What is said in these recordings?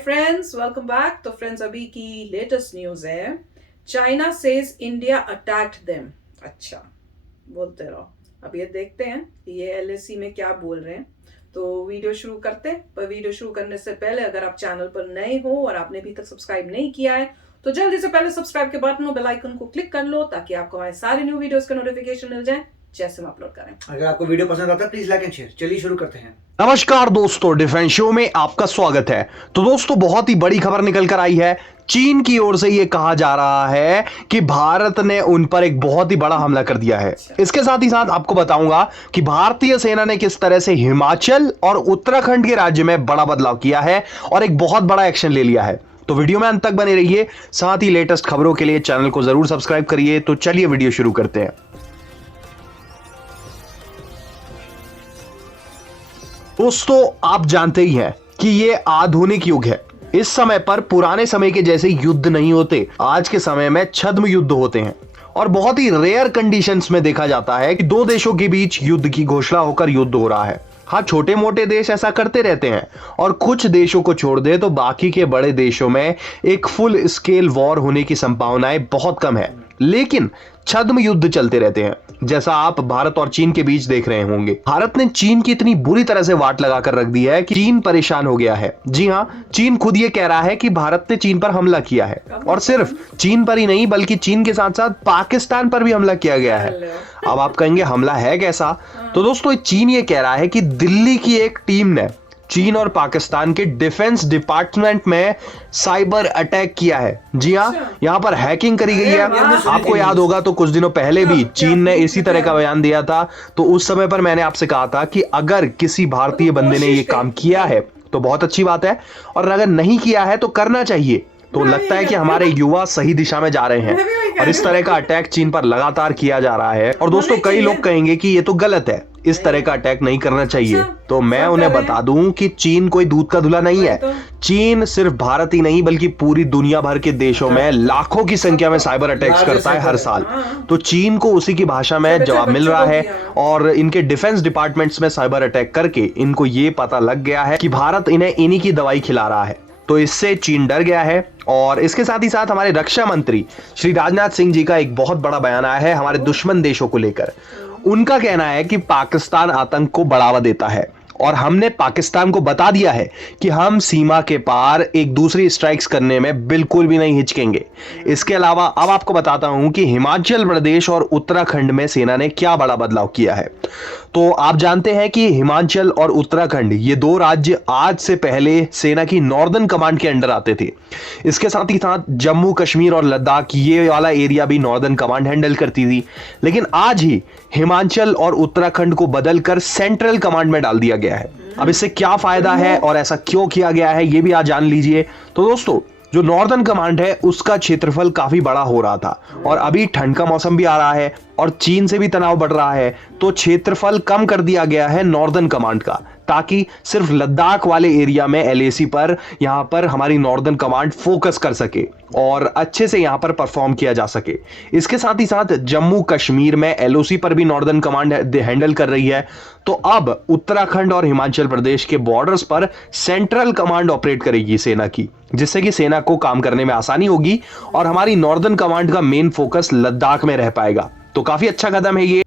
Friends, welcome back. तो friends, अभी की लेटेस्ट न्यूज है। China says India attacked them. अच्छा, बोलते रहो। अब ये देखते हैं ये एलएसी में क्या बोल रहे हैं। तो वीडियो शुरू करते हैं। पर वीडियो शुरू करने से पहले अगर आप चैनल पर नए हो और आपने अभी तक सब्सक्राइब नहीं किया है तो जल्दी से पहले सब्सक्राइब के बटन और बेल आइकन को क्लिक कर लो ताकि आपको हमारे सारे न्यू वीडियोस का नोटिफिकेशन मिल जाए जैसे हम अपलोड करें। अगर आपको वीडियो पसंद आता है प्लीज लाइक एंड शेयर। चलिए शुरू करते हैं। नमस्कार दोस्तों, डिफेंस शो में आपका स्वागत है। तो दोस्तों, बहुत ही बड़ी खबर निकल कर आई है। चीन की ओर से यह कहा जा रहा है कि भारत ने उन पर एक बहुत ही बड़ा हमला कर दिया है। इसके साथ ही साथ आपको बताऊंगा कि भारतीय सेना ने किस तरह से हिमाचल और उत्तराखंड के राज्य में बड़ा बदलाव किया है और एक बहुत बड़ा एक्शन ले लिया है। तो वीडियो में अंत तक बने रहिए। साथ ही लेटेस्ट खबरों के लिए चैनल को जरूर सब्सक्राइब करिए। तो चलिए वीडियो शुरू करते हैं। दोस्तों, आप जानते ही हैं कि ये आधुनिक युग है। इस समय पर पुराने समय के जैसे युद्ध नहीं होते। आज के समय में छद्म युद्ध होते हैं और बहुत ही रेयर कंडीशंस में देखा जाता है कि दो देशों के बीच युद्ध की घोषणा होकर युद्ध हो रहा है। हाँ, छोटे मोटे देश ऐसा करते रहते हैं और कुछ देशों को छोड़ दे तो बाकी के बड़े देशों में एक फुल स्केल वॉर होने की संभावनाएं बहुत कम है। लेकिन छद्म युद्ध चलते रहते हैं, जैसा आप भारत और चीन के बीच देख रहे होंगे। भारत ने चीन की इतनी बुरी तरह से वाट लगाकर रख दी है कि चीन परेशान हो गया है। जी हाँ, चीन खुद ये कह रहा है कि भारत ने चीन पर हमला किया है और सिर्फ चीन पर ही नहीं बल्कि चीन के साथ साथ पाकिस्तान पर भी हमला किया गया है। अब आप कहेंगे हमला है कैसा? तो दोस्तों, चीन ये कह रहा है कि दिल्ली की एक टीम ने चीन और पाकिस्तान के डिफेंस डिपार्टमेंट में साइबर अटैक किया है। जी हाँ, यहाँ पर हैकिंग करी गई है। आपको याद होगा तो कुछ दिनों पहले भी चीन ने इसी तरह का बयान दिया था। तो उस समय पर मैंने आपसे कहा था कि अगर किसी भारतीय बंदे ने ये काम किया है तो बहुत अच्छी बात है, और अगर नहीं किया है तो करना चाहिए। तो लगता है कि हमारे युवा सही दिशा में जा रहे हैं और इस तरह का अटैक चीन पर लगातार किया जा रहा है। और दोस्तों, कई लोग कहेंगे कि ये तो गलत है, इस तरह का अटैक नहीं करना चाहिए। तो मैं उन्हें बता दूं कि चीन कोई दूध का धुला नहीं है। चीन सिर्फ भारत ही नहीं बल्कि पूरी दुनिया भर के देशों में लाखों की संख्या में साइबर अटैक्स करता है हर साल। तो चीन को उसी की भाषा में जवाब मिल रहा है और इनके डिफेंस डिपार्टमेंट्स में साइबर अटैक करके इनको ये पता लग गया है कि भारत इन्हें इन्हीं की दवाई खिला रहा है। तो इससे चीन डर गया है। और इसके साथ ही साथ हमारे रक्षा मंत्री श्री राजनाथ सिंह जी का एक बहुत बड़ा बयान आया है हमारे दुश्मन देशों को लेकर। उनका कहना है कि पाकिस्तान आतंक को बढ़ावा देता है और हमने पाकिस्तान को बता दिया है कि हम सीमा के पार एक दूसरी स्ट्राइक्स करने में बिल्कुल भी नहीं हिचकेंगे। इसके अलावा अब आपको बताता हूं कि हिमाचल प्रदेश और उत्तराखंड में सेना ने क्या बड़ा बदलाव किया है। तो आप जानते हैं कि हिमाचल और उत्तराखंड ये दो राज्य आज से पहले सेना की नॉर्दर्न कमांड के अंडर आते थे। इसके साथ ही साथ जम्मू कश्मीर और लद्दाख ये वाला एरिया भी नॉर्दर्न कमांड हैंडल करती थी। लेकिन आज ही हिमाचल और उत्तराखंड को बदलकर सेंट्रल कमांड में डाल दिया गया है। अब इससे क्या फायदा है और ऐसा क्यों किया गया है ये भी आज जान लीजिए। तो दोस्तों, जो नॉर्दर्न कमांड है उसका क्षेत्रफल काफी बड़ा हो रहा था और अभी ठंड का मौसम भी आ रहा है और चीन से भी तनाव बढ़ रहा है। तो क्षेत्रफल कम कर दिया गया है नॉर्दर्न कमांड का, ताकि सिर्फ लद्दाख वाले एरिया में एलएसी पर यहां पर हमारी नॉर्दर्न कमांड फोकस कर सके और अच्छे से यहां पर परफॉर्म किया जा सके। इसके साथ ही साथ जम्मू कश्मीर में एलओसी पर भी नॉर्दर्न कमांड हैंडल कर रही है। तो अब उत्तराखंड और हिमाचल प्रदेश के बॉर्डर्स पर सेंट्रल कमांड ऑपरेट करेगी सेना की, जिससे कि सेना को काम करने में आसानी होगी और हमारी नॉर्दर्न कमांड का मेन फोकस लद्दाख में रह पाएगा। तो काफी अच्छा कदम है ये।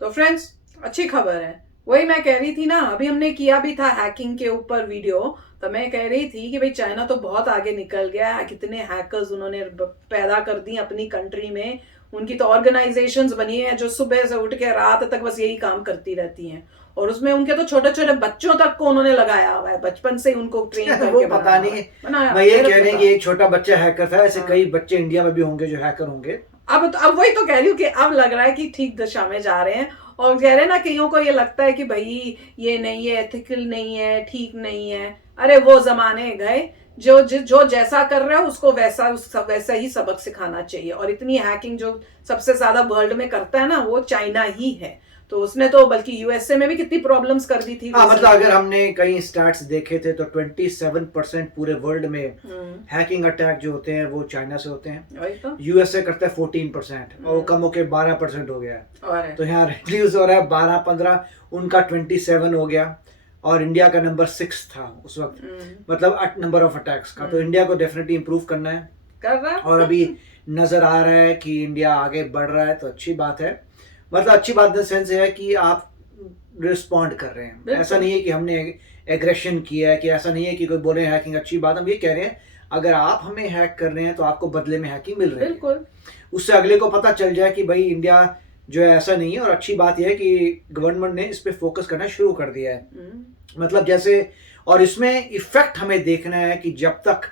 तो फ्रेंड्स, अच्छी खबर है। वही मैं कह रही थी ना, अभी हमने किया भी था हैकिंग के ऊपर वीडियो। तो मैं कह रही थी कि भाई चाइना तो बहुत आगे निकल गया है। कितने हैकर्स उन्होंने पैदा कर दी अपनी कंट्री में। उनकी तो ऑर्गेनाइजेशंस बनी है जो सुबह से उठ के रात तक बस यही काम करती रहती हैं और उसमें उनके तो छोटे छोटे बच्चों तक को उन्होंने लगाया हुआ है। बचपन से उनको ट्रेन करके वो पता नहीं बनाया। मैं ये कह रही हूं कि एक छोटा बच्चा हैकर था, ऐसे कई बच्चे इंडिया में भी होंगे जो हैकर होंगे। अब वही तो कह रही हूँ कि अब लग रहा है कि ठीक दिशा में जा रहे हैं। और कह रहे हैं ना, कईयों को ये लगता है कि भाई ये नहीं है, एथिकल नहीं है, ठीक नहीं है। अरे वो जमाने गए। जो जैसा कर रहा है उसको वैसा ही सबक सिखाना चाहिए। और इतनी हैकिंग जो सबसे ज्यादा वर्ल्ड में करता है ना, वो चाइना ही है। तो उसने तो बल्कि यूएसए में भी कितनी प्रॉब्लम्स कर दी थी। हाँ, मतलब अगर हमने कई स्टैट्स देखे थे तो 27% पूरे वर्ल्ड में हैकिंग अटैक जो होते हैं वो चाइना से होते हैं। यूएसए करता है 14% और कम होके 12% हो गया है। तो यहाँ रिड्यूस हो रहा है 12-15, उनका 27 हो गया। और इंडिया का नंबर 6 था उस वक्त, मतलब नंबर ऑफ अटैक्स का। तो इंडिया को डेफिनेटली इंप्रूव करना है, कर रहा है और अभी नजर आ रहा है कि इंडिया आगे बढ़ रहा है, तो अच्छी बात है। मतलब अच्छी बात इन सेंस है कि आप रिस्पॉन्ड कर रहे हैं, ऐसा नहीं है कि हमने एग्रेशन किया है, कि ऐसा नहीं है कि कोई बोले हैकिंग अच्छी बात। हम ये कह रहे हैं अगर आप हमें हैक कर रहे हैं तो आपको बदले में हैकिंग मिल रही है, बिल्कुल। उससे अगले को पता चल जाए कि भाई इंडिया जो है ऐसा नहीं है। और अच्छी बात यह है कि गवर्नमेंट ने इस पे फोकस करना शुरू कर दिया है, मतलब जैसे, और इसमें इफेक्ट हमें देखना है कि जब तक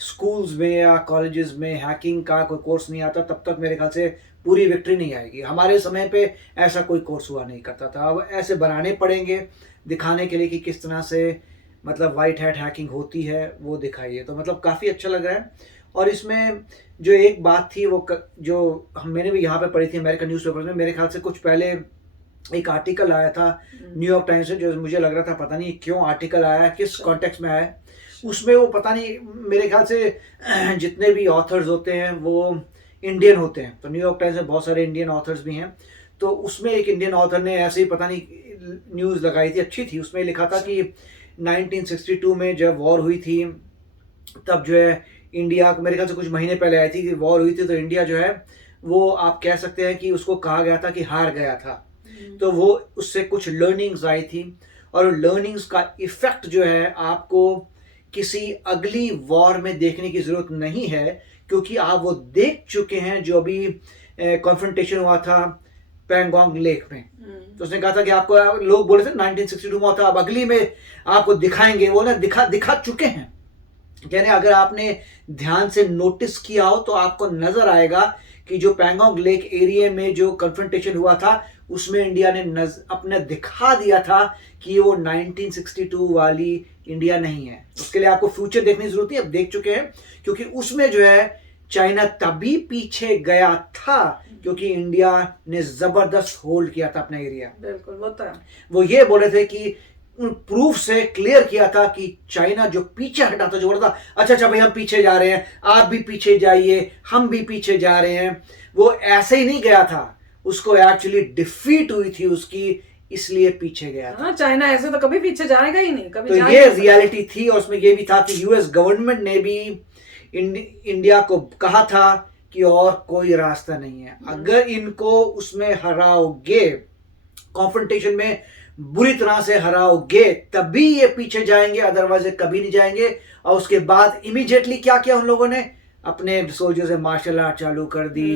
स्कूल्स में या कॉलेजेस में हैकिंग का कोई कोर्स नहीं आता तब तक मेरे ख्याल से पूरी विक्ट्री नहीं आएगी। हमारे समय पे ऐसा कोई कोर्स हुआ नहीं करता था, अब ऐसे बनाने पड़ेंगे दिखाने के लिए कि किस तरह से मतलब वाइट हैट हैकिंग होती है, वो दिखाइए। तो मतलब काफ़ी अच्छा लग रहा है। और इसमें जो एक बात थी वो जो मैंने भी यहाँ पे पढ़ी थी अमेरिकन न्यूज़पेपर में, मेरे ख्याल से कुछ पहले एक आर्टिकल आया था न्यूयॉर्क टाइम्स से, जो मुझे लग रहा था पता नहीं क्यों आर्टिकल आया, किस कॉन्टेक्स्ट में आया, उसमें वो पता नहीं, मेरे ख्याल से जितने भी ऑथर्स होते हैं वो इंडियन होते हैं। तो न्यूयॉर्क टाइम्स में बहुत सारे इंडियन ऑथर्स भी हैं, तो उसमें एक इंडियन ऑथर ने ऐसे ही पता नहीं न्यूज़ लगाई थी, अच्छी थी। उसमें लिखा था कि 1962 में जब वॉर हुई थी तब जो है इंडिया, मेरे ख्याल से कुछ महीने पहले आई थी कि वॉर हुई थी, तो इंडिया जो है वो आप कह सकते हैं कि उसको कहा गया था कि हार गया था। तो वो उससे कुछ लर्निंग्स आई थी, और लर्निंग्स का इफेक्ट जो है आपको किसी अगली वॉर में देखने की जरूरत नहीं है, क्योंकि आप वो देख चुके हैं जो अभी कॉन्फ्रंटेशन हुआ था पैंगोंग लेक में। तो उसने कहा था कि आपको, लोग बोले थे 1962 में था, अब अगली में आपको दिखाएंगे, वो ना दिखा चुके हैं। यानी अगर आपने ध्यान से नोटिस किया हो तो आपको नजर आएगा कि जो पैंगोंग लेक एरिया में जो कन्फ्रंटेशन हुआ था उसमें इंडिया ने अपने दिखा दिया था कि वो 1962 वाली इंडिया नहीं है। उसके लिए आपको फ्यूचर देखने की जरूरत नहीं, अब देख चुके हैं, क्योंकि उसमें जो है चाइना तभी पीछे गया था क्योंकि इंडिया ने जबरदस्त होल्ड किया था अपना एरिया। बिल्कुल, वो था, वो ये बोले थे कि प्रूफ से क्लियर किया था कि चाइना जो पीछे हटा था, जो बोला था अच्छा भाई हम पीछे जा रहे हैं, आप भी पीछे जाइए, हम भी पीछे जा रहे हैं, वो ऐसे ही नहीं गया था, उसको एक्चुअली डिफीट हुई थी उसकी, इसलिए पीछे गया था। चाइना ऐसे तो कभी पीछे जाएगा ही नहीं, कभी। तो ये रियलिटी थी, और उसमें ये भी था कि यूएस गवर्नमेंट ने भी इंडिया को कहा था कि और कोई रास्ता नहीं है, अगर इनको उसमें हराओगे, कॉन्फ्रंटेशन में बुरी तरह से हराओगे, तभी ये पीछे जाएंगे, अदरवाइज कभी नहीं जाएंगे। और उसके बाद इमीडिएटली क्या किया उन लोगों ने, अपने सोल्जर्स से मार्शल आर्ट चालू कर दी,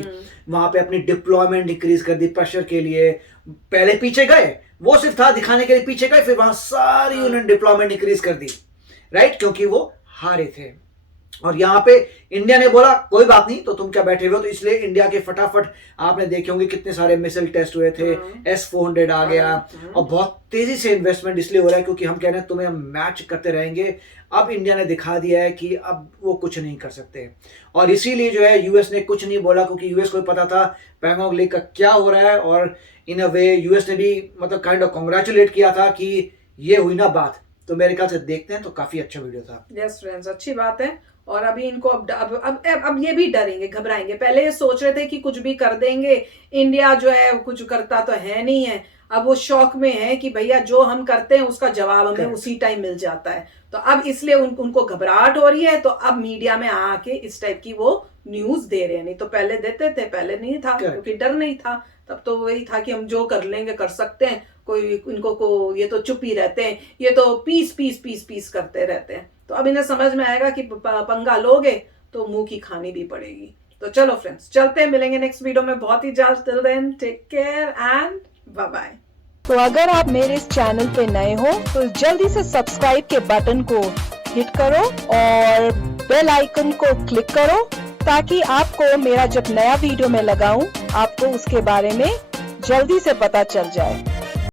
वहां पे अपनी डिप्लॉयमेंट इंक्रीज कर दी प्रेशर के लिए। पहले पीछे गए, वो सिर्फ था दिखाने के लिए पीछे गए, फिर वहां सारी उन्होंने डिप्लॉयमेंट इंक्रीज कर दी, राइट, क्योंकि वो हारे थे। और यहाँ पे इंडिया ने बोला कोई बात नहीं, तो तुम क्या बैठे हुए हो। तो इसलिए इंडिया के फटाफट आपने देखे होंगे कितने सारे मिसाइल टेस्ट हुए थे, S-400 आ गया, और बहुत तेजी से इन्वेस्टमेंट इसलिए हो रहा है क्योंकि हम कह रहे हैं तुम्हें हम मैच करते रहेंगे। अब इंडिया ने दिखा दिया है कि अब वो कुछ नहीं कर सकते, और इसीलिए जो है यूएस ने कुछ नहीं बोला, क्योंकि यूएस को पता था पैंगोंग लेक का क्या हो रहा है। और इन अ वे यूएस ने भी मतलब काइंड ऑफ कांग्रेचुलेट किया था कि ये हुई ना बात। तो मेरे ख्याल से देखते हैं तो काफी अच्छा वीडियो था। यस फ्रेंड्स, अच्छी बात है। और अभी इनको अब ये भी डरेंगे, घबराएंगे। पहले ये सोच रहे थे कि कुछ भी कर देंगे, इंडिया जो है कुछ करता तो है नहीं है, अब वो शौक में है कि भैया जो हम करते हैं उसका जवाब हमें उसी टाइम मिल जाता है। तो अब इसलिए उनको घबराहट हो रही है, तो अब मीडिया में आके इस टाइप की वो न्यूज दे रहे हैं। नहीं तो पहले देते थे, पहले नहीं था क्योंकि डर नहीं था, तब तो वही था कि हम जो कर लेंगे कर सकते हैं, कोई इनको को ये तो चुप ही रहते हैं, ये तो पीस करते रहते हैं। तो अब इन्हें समझ में आएगा कि पंगा लोगे तो मुंह की खानी भी पड़ेगी। तो चलो फ्रेंड्स, चलते हैं, मिलेंगे नेक्स्ट वीडियो में बहुत ही जल्द। Till then take care and bye bye. तो अगर आप मेरे इस चैनल पे नए हो तो जल्दी से सब्सक्राइब के बटन को हिट करो और बेल आइकन को क्लिक करो, ताकि आपको मेरा जब नया वीडियो मैं लगाऊं आपको उसके बारे में जल्दी से पता चल जाए।